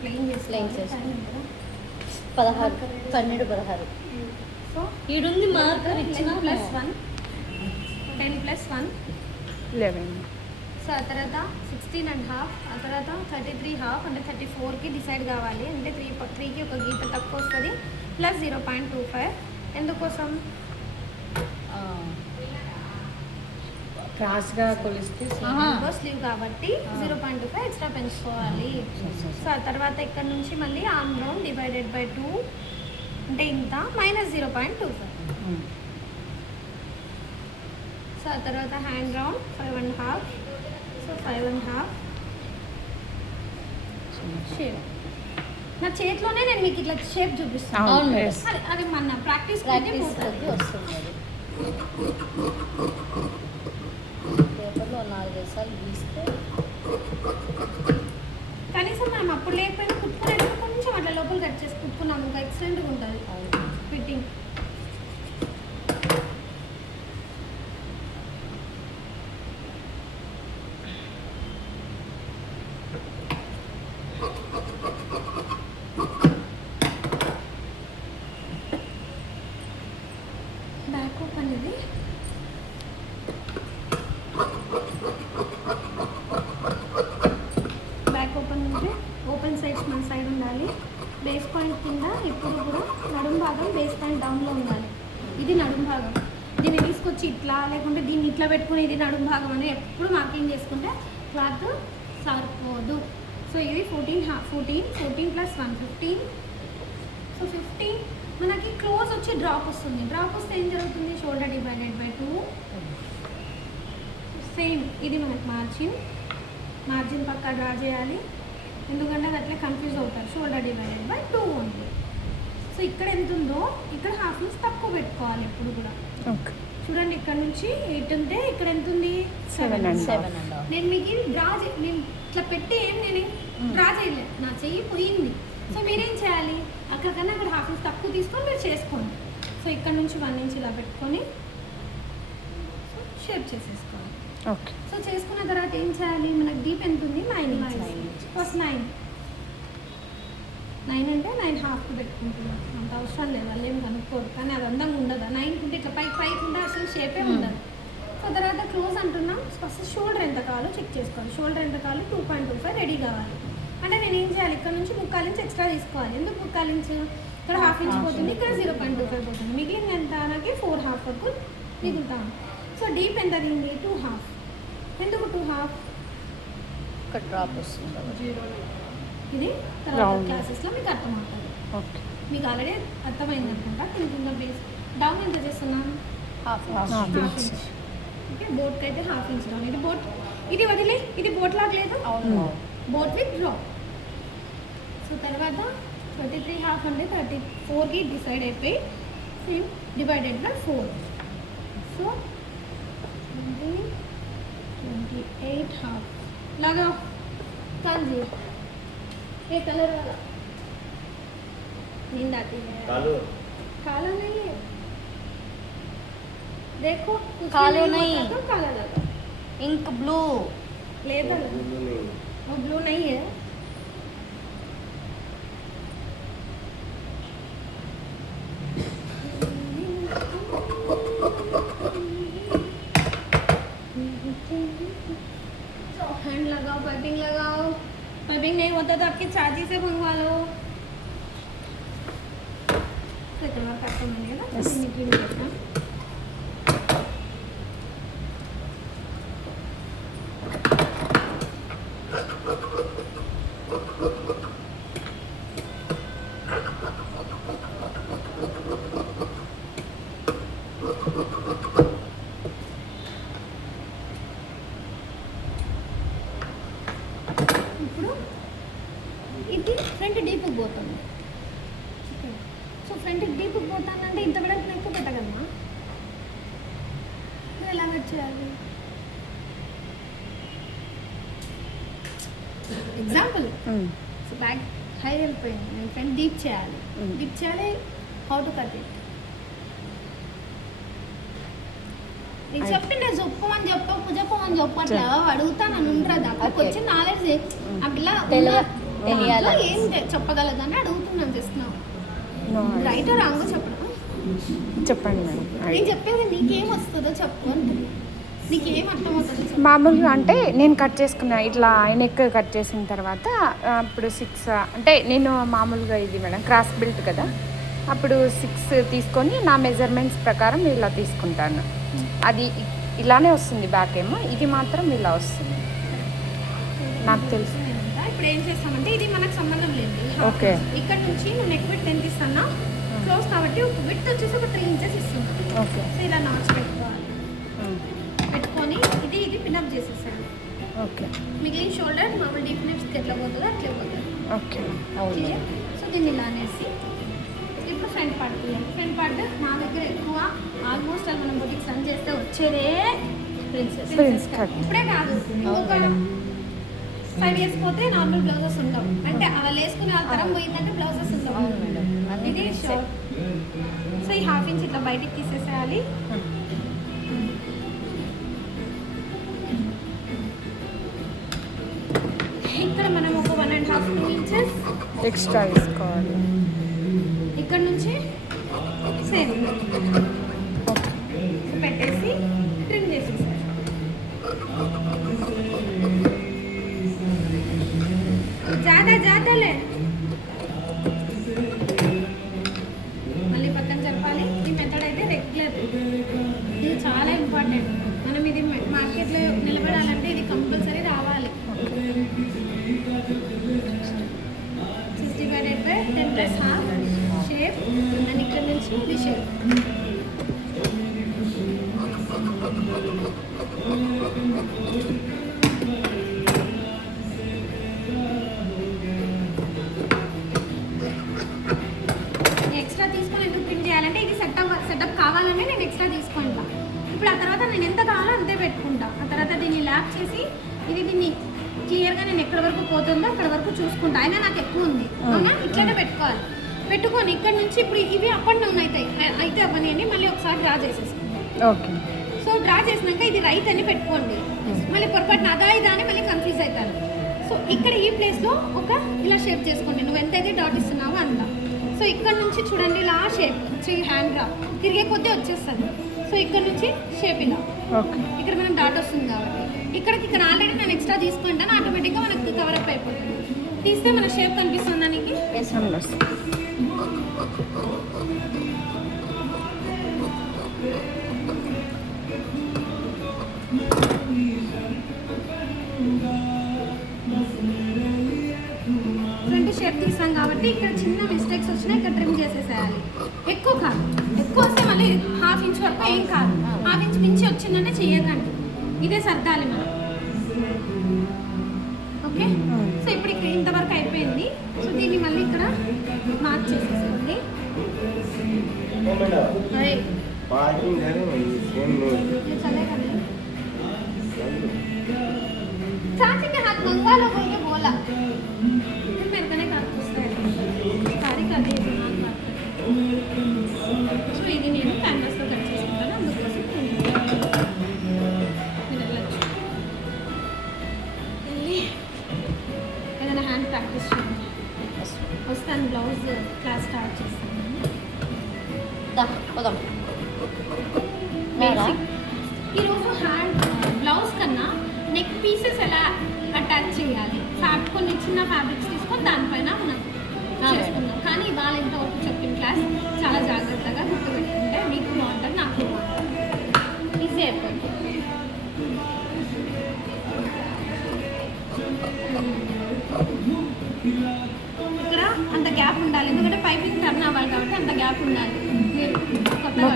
Plain plain చేసుకోవాలి. 16 12 16 so ఈడుంది marker ఇచ్చిన +1 10 + 1 11. So ఆ తర్వాత 16.5, ఆ తర్వాత 33.5 అంటే 34కి డిసైడ్ కావాలి. అంటే 3కి ఒక గీత తక్కువ వస్తుంది ప్లస్ 0.25. ఎందుకోసం క్రాస్గా కొలిస్తే స్లీవ్ కాబట్టి 0.25 ఎక్స్ట్రా పెంచుకోవాలి. సో ఆ తర్వాత ఇక్కడ నుంచి మళ్ళీ ఆర్మ్ రౌండ్ /2 అంటే ఇంత -0.25. సో ఆ తర్వాత హ్యాండ్ రౌండ్ 5.5. So 5.5 shape. నా చేతిలోనే నేను మీకు ఇట్లా షేప్ చూపిస్తాను. అవును. అది మన ప్రాక్టీస్ కొద్ది వస్తుంది అది. పేపర్లో 4 సార్లు గీస్తే కనీసం మనం అప్పుడు లేకపోయినా కుట్టుకునేటప్పుడు కొంచెం అట్లా లోపల కట్ చేసి కుట్టుకున్నాము ఇంకా ఎక్సలెంట్గా ఉంటుంది ఫిట్టింగ్. బ్యాక్ ఓపెన్ ఇది. బ్యాక్ ఓపెన్ అంటే ఓపెన్ సైడ్స్ మన సైడ్ ఉండాలి. బేస్ పాయింట్ కింద ఎప్పుడు కూడా నడుం భాగం బేస్ పాయింట్ డౌన్లో ఉండాలి. ఇది నడుం భాగం. దీన్ని తీసుకొచ్చి ఇట్లా లేకుంటే దీన్ని ఇట్లా పెట్టుకుని ఇది నడుం భాగం అని ఎప్పుడు మార్కింగ్ చేసుకుంటే క్లాత్ సరిపోదు. సో ఇది 14 + 1 15. సో 15 మనకి క్లోజ్ వచ్చి డ్రాప్ వస్తుంది. డ్రాప్ వస్తే ఏం జరుగుతుంది? షోల్డర్ /2. సేమ్ ఇది మనకి మార్జిన్ పక్కా డ్రా చేయాలి. ఎందుకంటే అది అట్లా కన్ఫ్యూజ్ అవుతారు. షోల్డర్ /2 ఉంది. సో ఇక్కడ ఎంత ఉందో ఇక్కడ ½ ఇంచ్ తక్కువ పెట్టుకోవాలి ఎప్పుడు కూడా. చూడండి ఇక్కడ నుంచి 8 ఉంటే ఇక్కడ ఎంత ఉంది? 7.5. నేను మీకు నేను ఇట్లా పెట్టి నేను డ్రా చేయలేదు, నా చెయ్యి పోయింది. సో మీరేం చేయాలి? అక్కడికన్నా అక్కడ ½ ఇంచ్ తక్కువ తీసుకొని మీరు చేసుకోండి. సో ఇక్కడ నుంచి 1 ఇంచ్ ఇలా పెట్టుకొని సో షేప్ చేసేసుకోవాలి. ఓకే. సో చేసుకున్న తర్వాత ఏం చేయాలి? మనకు డీప్ ఎంత ఉంది? 9 ఇంచ్. ఫస్ట్ 9 అంటే 9.5కి పెట్టుకుంటున్నాం. అంత అవసరం లేదు, వాళ్ళు ఏం కనుక్కోరు. కానీ అది అందంగా ఉండదు. 9 ఉంటే ఇట్లా పైకి ఉంటే అసలు షేపే ఉండదు. సో తర్వాత క్లోజ్ అంటున్నాం. ఫస్ట్ షోల్డర్ ఎంత కావాలో చెక్ చేసుకోవాలి. షోల్డర్ ఎంత కావాలి? 2.25 రెడీ కావాలి. అంటే నేను ఏం చేయాలి? ఇక్కడ నుంచి 3/4 ఇంచ్ ఎక్స్ట్రా తీసుకోవాలి. ఎందుకు 3/4 ఇంచ్? ఇక్కడ ½ ఇంచ్ పోతుంది, ఇక్కడ 0.25 పోతుంది. మిగిలిన ఎంత? నాకు 4.5 వరకు మిగులుతాను. సో డీప్ ఎంత అయింది? 2.5. ఎందుకు 2.5? ఒక డ్రాప్ వస్తుంది. ఇది తర్వాత క్లాసెస్లో మీకు అర్థమవుతుంది. ఓకే. మీకు ఆల్రెడీ అర్థమైంది అనుకుంటా. కింద బేస్ డౌన్ ఎంత చేస్తున్నాం? ½ ఇంచ్. ఓకే, బోట్కి అయితే ½ ఇంచ్ డౌన్. ఇది వదిలే, ఇది బోట్ లాగా లేదు, బోట్ విత్ డ్రాప్. సో తర్వాత 33.5 అంటే 34కి డిసైడ్ అయిపోయి సేమ్ /4. సో 28.5 लगा कांजी ये कलर वाला नींद आती है। काला नहीं है, देखो कालो नहीं, तो काला लगा। इंक ब्लू लेदर वो ब्लू नहीं है। हैंड लगाओ, पाइपिंग लगाओ। पाइपिंग नहीं होता तो आपकी चाची से मंगवा लो। ఇప్పుడు ఇది ఫ్రంట్ డీప్కి పోతుంది. సో ఫ్రంట్ డీప్కి పోతానంటే ఇంత వెడల్పు ఎక్కువ పెట్టగలమా? ఎలా కట్ చేయాలి? ఎగ్జాంపుల్, సో బ్యాక్ హై వెళ్ళిపోయింది, నేను ఫ్రంట్ డీప్ చేయాలి. డీప్ చేయాలి, హౌ టు కట్ ఇట్? నేను చెప్తుంటే చెప్పమని చెప్పట్లేవా? అడుగుతా నన్ను ఉండదు. అక్కడికి వచ్చి నాలెడ్జ్ ఆ పిల్ల తెలియాలి. ఏం చెప్పగలదని అడుగుతున్నాను జస్ట్ నా No, రైట్ రాంగో చెప్పడం. చెప్పండి మేడం. నేను చెప్పేది నీకేం వస్తుందో చెప్పు అంటే నీకేం అర్థమవుతుందో చెప్పు. మామూలుగా అంటే నేను కట్ చేసుకున్నా ఇట్లా నెక్ కట్ చేసిన తర్వాత అప్పుడు 6 అంటే నేను మామూలుగా ఇది మేడం క్రాస్ బెల్ట్ కదా, అప్పుడు 6 తీసుకొని నా మెజర్మెంట్స్ ప్రకారం ఇలా తీసుకుంటాను. అది ఇలానే వస్తుంది బ్యాక్ ఏమో, ఇది మాత్రం ఇలా వస్తుంది నాకు తెలుసు. ఇప్పుడు ఏం చేస్తామంటే ఇది మనకు సంబంధం లేదు. ఓకే. ఇక్కడ నుంచి నువ్వు నెక్ విత్ ఎంత ఇస్తున్నా క్లోజ్ కాబట్టి విత్ వచ్చేసి ఒక 3 ఇంచెస్ ఇస్తున్నాను. ఓకే. సో ఇలా నాచ్ పెట్టుకోవాలి. పెట్టుకొని ఇది పిన్అప్ చేసేసాను. ఓకే. మిగిలిన షోల్డర్ మామూలు డీప్ నెక్స్కి ఎట్లా పోతుందో అట్లే పోతుంది. ఓకే. అవును. సో దీన్ని ఇలా అనేసి ఇప్పుడు ఫ్రంట్ పార్ట్ తీయాలి. ఫ్రంట్ పార్ట్ నా దగ్గర ఎక్కువ ఆల్మోస్ట్ అది మనం బొటిక్స్ రన్ చేస్తే వచ్చేదే ప్రిన్స్ కట్. ఇప్పుడే కాదు, ఇంకొక 5 years పోతే నార్మల్ బ్లౌజెస్ ఉండవు. అంటే వాళ్ళు వేసుకునే వాళ్ళ తరం పోయిందంటే బ్లౌజెస్ ఉండవు. అవును మేడం. అన్ని ఇది ప్రిన్సే. షార్ట్. సో ఈ 1/2 ఇంచ్ ఇట్లా బయటికి తీసేసేయాలి. ఇక్కడ మనం ఒక 1.5 ఇంచెస్ ఎక్స్ట్రా తీసుకోవాలి. ఇక్కడ నుంచి సేమ్ ఓకే. పెట్టేసి ట్రిమ్ చేసేసారు. జాతలే మళ్ళీ పక్కన చెప్పాలి. ఈ మెథడ్ అయితే రెగ్యులర్, ఇది చాలా ఇంపార్టెంట్. మనం ఇది మార్కెట్లో నిలబడాలంటే ఇది కంపల్సరీ రావాలి. 60/10+1/2 షేప్ అండ్ ఇక్కడ నుంచి ఇది షేప్. ఎక్స్ట్రా తీసుకొని ఎందుకు పిన్ చేయాలంటే ఇది సెటప్ కావాలంటే నేను ఎక్స్ట్రా తీసుకుంటా. ఇప్పుడు ఆ తర్వాత నేను ఎంత కావాలో అంతే పెట్టుకుంటా. ఆ తర్వాత దీన్ని ల్యాప్ చేసి దీన్ని క్లియర్గా నేను ఎక్కడి వరకు పోతుందో అక్కడ వరకు చూసుకుంటా. అయినా నాకు ఎక్కువ ఉంది అవునా, ఇట్లనే పెట్టుకోవాలి. పెట్టుకొని ఇక్కడ నుంచి ఇప్పుడు ఇవి అప్ అండ్ డౌన్ అయితే అవన్నీ అని మళ్ళీ ఒకసారి డ్రా చేసేసుకోండి. ఓకే. సో డ్రా చేసినాక ఇది రైట్ అని పెట్టుకోండి. మళ్ళీ పొరపాటున అదా ఇదా అని మళ్ళీ కన్ఫ్యూజ్ అవుతాను. సో ఇక్కడ ఈ ప్లేస్లో ఒక ఇలా షేప్ చేసుకోండి. నువ్వు ఎంతైతే డాట్ ఇస్తున్నావో అంత. సో ఇక్కడ నుంచి చూడండి ఇలా షేప్ హ్యాండ్ డ్రా తిరిగే కొద్దీ వచ్చేస్తుంది. సో ఇక్కడ నుంచి షేప్ ఇలా. ఓకే. ఇక్కడ మనం డాట్ వస్తుంది కాబట్టి ఇక్కడ ఆల్రెడీ నేను ఎక్స్ట్రా తీసుకుంటాను. ఆటోమేటిక్గా మనకు కవర్ అప్ అయిపోతుంది. తీస్తే మన షేప్ కనిపిస్తుంది దానికి. ఫ్రంట్ షేప్ తీసాం కాబట్టి ఇక్కడ చిన్న మిస్టేక్స్ వచ్చినా ఇక్కడ ట్రిమ్ చేసేసేయాలి. ఎక్కువ కాదు, ఎక్కువ వస్తే మళ్ళీ 1/2 ఇంచ్ వరకు ఏం కాదు. 1/2 ఇంచ్ మించి వచ్చిందంటే చేయకండి. ఇదే సర్దాలి మనం. ఓకే. సో ఇప్పుడు ఇక్కడ ఇంతవరకు అయిపోయింది. సో దీన్ని మళ్ళీ ఇక్కడ మార్క్ చేసేసేయండి. चाची के हाथ मंगवा लो बोल के बोला फिर मेरे को नहीं काट पूछता है सारी कर दी दिमाग बात సో ఇది నేను క్యాన్వాస్లో కట్ చేసుకుంటాను. అందుకోసం నేను వెళ్ళచ్చు. వెళ్ళి ఏదైనా హ్యాండ్ ప్రాక్టీస్ చేయండి. వస్తాను బ్లౌజ్ క్లాస్ స్టార్ట్ చేస్తాను. పోదాం. బేసిక్ ఈరోజు హ్యాండ్ బ్లౌజ్ కన్నా నెక్ పీసెస్ ఎలా అటాచ్ చేయాలి, కొన్ని చిన్న ఫ్యాబ్రిక్స్ తీసుకొని దానిపైన మనం చేసుకుందాం. కానీ ఇవాళ ఇంతవరకు చెప్పిన క్లాస్ చాలా జాగ్రత్తగా గుర్తుపెట్టుకుంటే మీకు బాగుంటుంది, నాకు బాగుంటుంది, ఈజీ అయిపోయింది. ఇక్కడ అంత గ్యాప్ ఉండాలి, ఎందుకంటే పైపింగ్ టర్న్ అవ్వాలి కాబట్టి అంత గ్యాప్ ఉండాలి. మీరు కొత్తగా